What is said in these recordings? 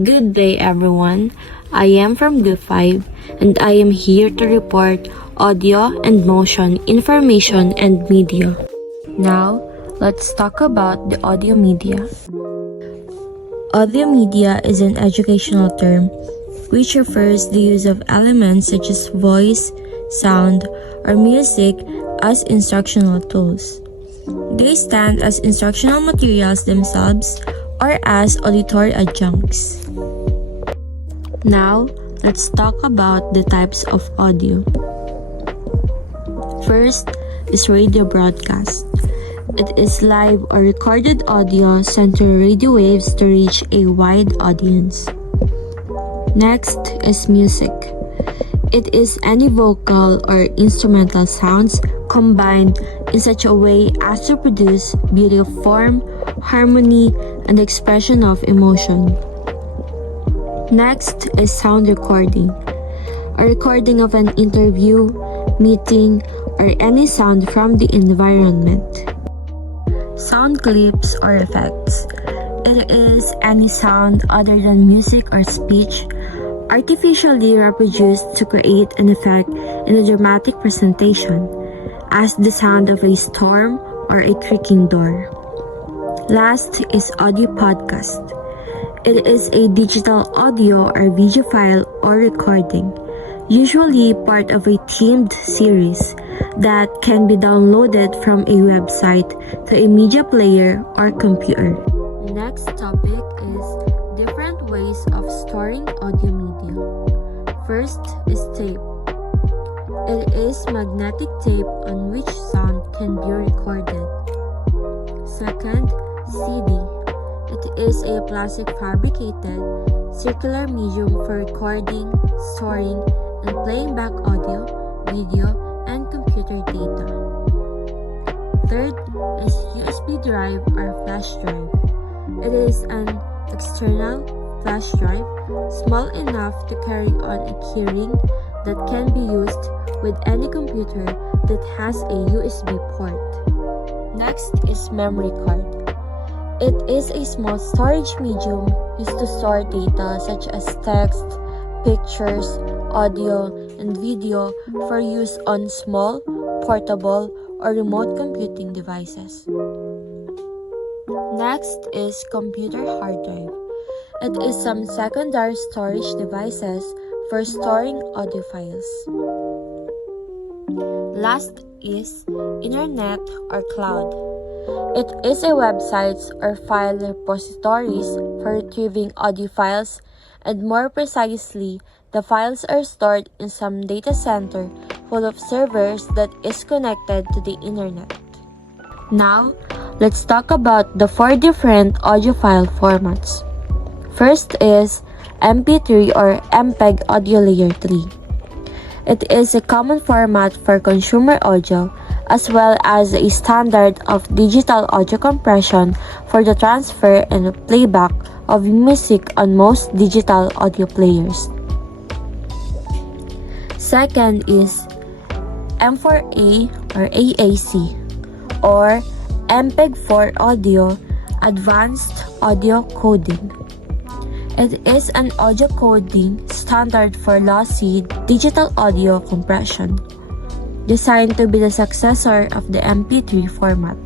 Good day everyone. I am from Group 5 and I am here to report audio and motion information and media. Now, let's talk about the audio media. Audio media is an educational term which refers the use of elements such as voice, sound, or music as instructional tools. They stand as instructional materials themselves or as auditory adjuncts. Now, let's talk about the types of audio. First is radio broadcast. It is live or recorded audio sent through radio waves to reach a wide audience. Next is music. It is any vocal or instrumental sounds combined in such a way as to produce beauty of form, harmony, and expression of emotion. Next is sound recording. A recording of an interview, meeting, or any sound from the environment. Sound clips or effects. It is any sound other than music or speech artificially reproduced to create an effect in a dramatic presentation, as the sound of a storm or a creaking door. Last is audio podcast. It is a digital audio or video file or recording, usually part of a themed series that can be downloaded from a website to a media player or computer. Next topic is different ways of storing audio media. First is tape. It is magnetic tape on which sound can be recorded. Second, CD. It is a plastic fabricated circular medium for recording, storing, and playing back audio, video, and computer data. Third is USB drive or flash drive. It is an external flash drive, small enough to carry on a keyring that can be used with any computer that has a USB port. Next is memory card. It is a small storage medium used to store data such as text, pictures, audio, and video for use on small, portable, or remote computing devices. Next is computer hard drive. It is some secondary storage devices for storing audio files. Last is internet or cloud. It is a websites or file repositories for retrieving audio files, and more precisely, the files are stored in some data center full of servers that is connected to the internet. Now, let's talk about the 4 different audio file formats. First is MP3 or MPEG Audio Layer 3. It is a common format for consumer audio as well as a standard of digital audio compression for the transfer and playback of music on most digital audio players. Second is M4A or AAC or MPEG-4 Audio Advanced Audio Coding. It is an audio coding standard for lossy digital audio compression, designed to be the successor of the MP3 format.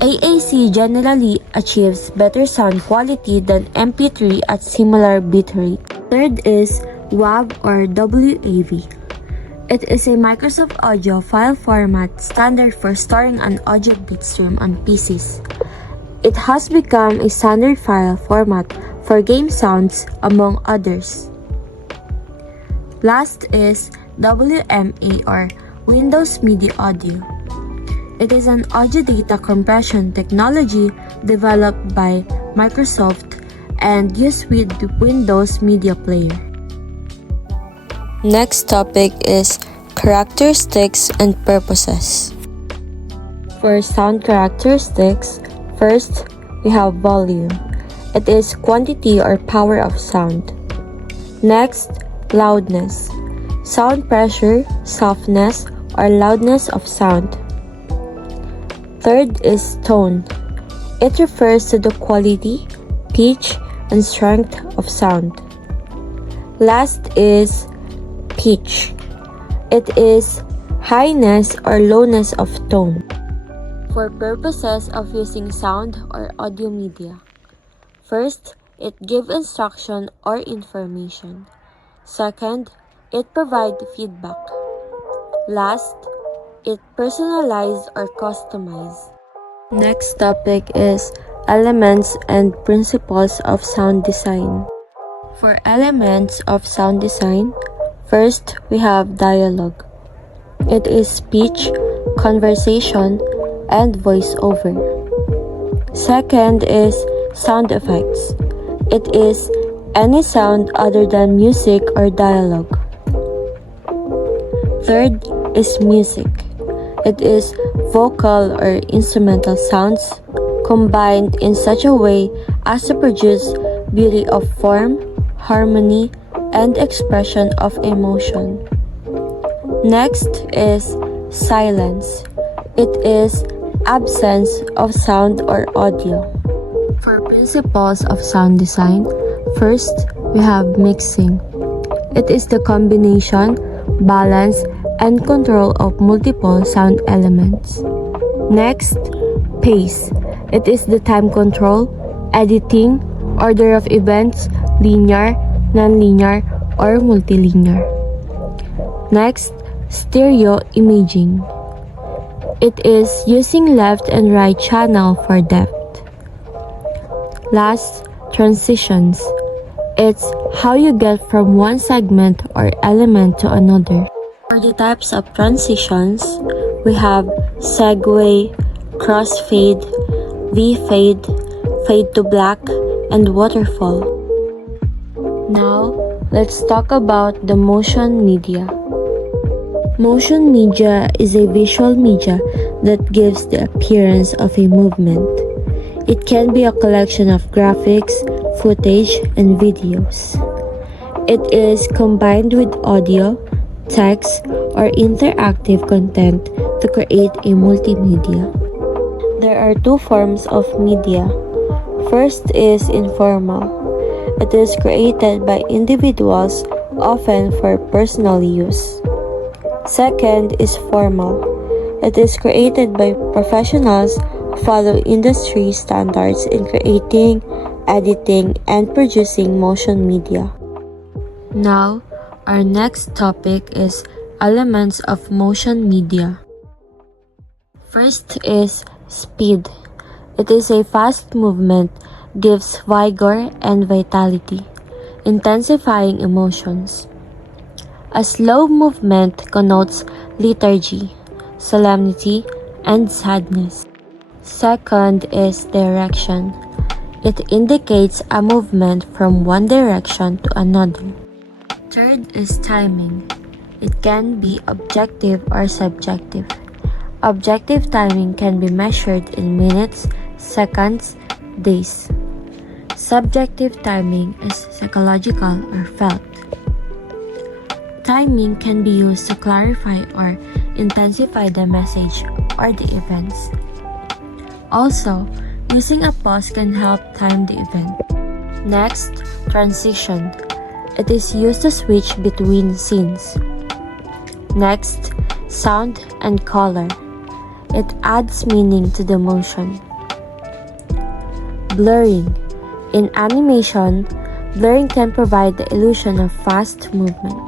AAC generally achieves better sound quality than MP3 at similar bitrate. Third is WAV or WAV. It is a Microsoft Audio file format standard for storing an audio bitstream on PCs. It has become a standard file format for game sounds, among others. Last is WMA or Windows Media Audio. It is an audio data compression technology developed by Microsoft and used with the Windows Media Player. Next topic is characteristics and purposes. For sound characteristics, first we have volume. It is quantity or power of sound. Next, loudness. Sound pressure, softness, or loudness of sound. Third is tone. It refers to the quality, pitch, and strength of sound. Last is pitch. It is highness or lowness of tone. For purposes of using sound or audio media. First, it gives instruction or information. Second, it provides feedback. Last, it personalized or customized. Next topic is elements and principles of sound design. For elements of sound design, first we have dialogue. It is speech, conversation, and voiceover. Second is sound effects. It is any sound other than music or dialogue. Third is music. It is vocal or instrumental sounds combined in such a way as to produce beauty of form, harmony, and expression of emotion. Next is silence. It is absence of sound or audio. For principles of sound design, first we have mixing. It is the combination, balance, and control of multiple sound elements. Next, pace. It is the time control, editing, order of events, linear, nonlinear, or multilinear. Next, stereo imaging. It is using left and right channel for depth. Last, transitions. It's how you get from one segment or element to another. For the types of transitions, we have segue, crossfade, V-fade, fade to black, and waterfall. Now, let's talk about the motion media. Motion media is a visual media that gives the appearance of a movement. It can be a collection of graphics, footage, and videos. It is combined with audio, text, or interactive content to create a multimedia. There are two forms of media. First is informal. It is created by individuals, often for personal use. Second is formal. It is created by professionals who follow industry standards in creating, editing, and producing motion media. Now, our next topic is elements of motion media. First is speed. It is a fast movement, gives vigor and vitality, intensifying emotions. A slow movement connotes lethargy, solemnity, and sadness. Second is direction. It indicates a movement from one direction to another. Third is timing. It can be objective or subjective. Objective timing can be measured in minutes, seconds, days. Subjective timing is psychological or felt. Timing can be used to clarify or intensify the message or the events. Also, using a pause can help time the event. Next, transition. It is used to switch between scenes. Next, sound and color. It adds meaning to the motion. Blurring. In animation, blurring can provide the illusion of fast movement.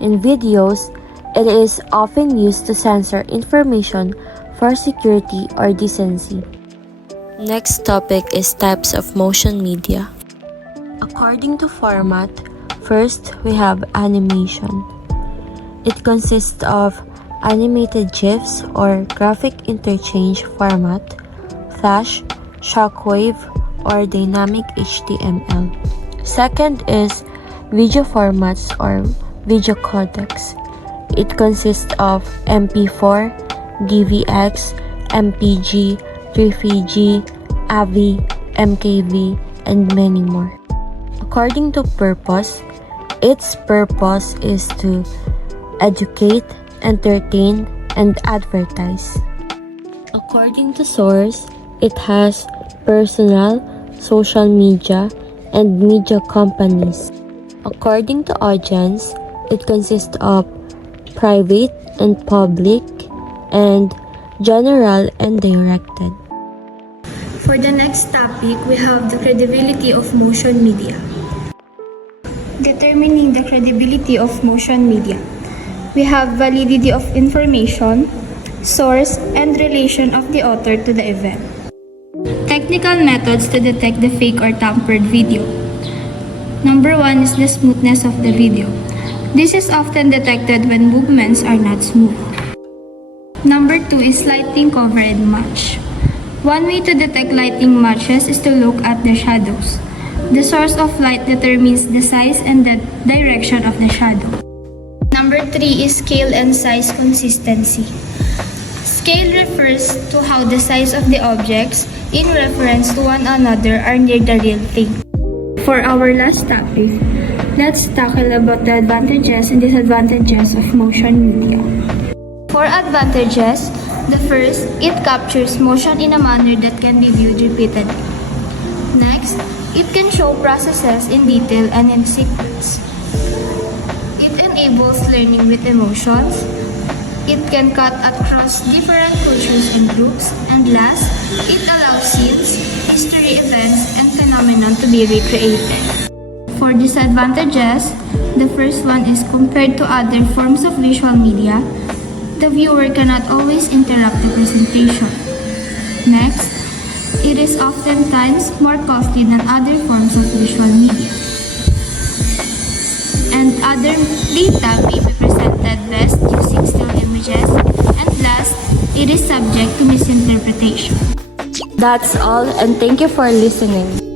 In videos, it is often used to censor information for security or decency. Next topic is types of motion media. According to format, first we have animation. It consists of animated GIFs or graphic interchange format, flash, shockwave, or dynamic HTML. Second is video formats or video codecs. It consists of MP4, DVX, MPG, 3VG, AVI, MKV, and many more. According to purpose, its purpose is to educate, entertain, and advertise. According to source, it has personal, social media, and media companies. According to audience, it consists of private and public, and general and directed. For the next topic, we have the credibility of motion media. Determining the credibility of motion media. We have validity of information, source, and relation of the author to the event. Technical methods to detect the fake or tampered video. Number 1 is the smoothness of the video. This is often detected when movements are not smooth. Number 2 is lighting cover and match. One way to detect lighting matches is to look at the shadows. The source of light determines the size and the direction of the shadow. Number 3 is scale and size consistency. Scale refers to how the size of the objects in reference to one another are near the real thing. For our last topic, let's tackle about the advantages and disadvantages of motion media. For advantages, the first, it captures motion in a manner that can be viewed repeatedly. Next, it can show processes in detail and in sequence. It enables learning with emotions. It can cut across different cultures and groups. And last, it allows scenes, history events, and phenomena to be recreated. For disadvantages, the first one is compared to other forms of visual media, the viewer cannot always interrupt the presentation. Next, it is oftentimes more costly than other forms of visual media. And other data may be presented best using still images. And last, it is subject to misinterpretation. That's all, and thank you for listening.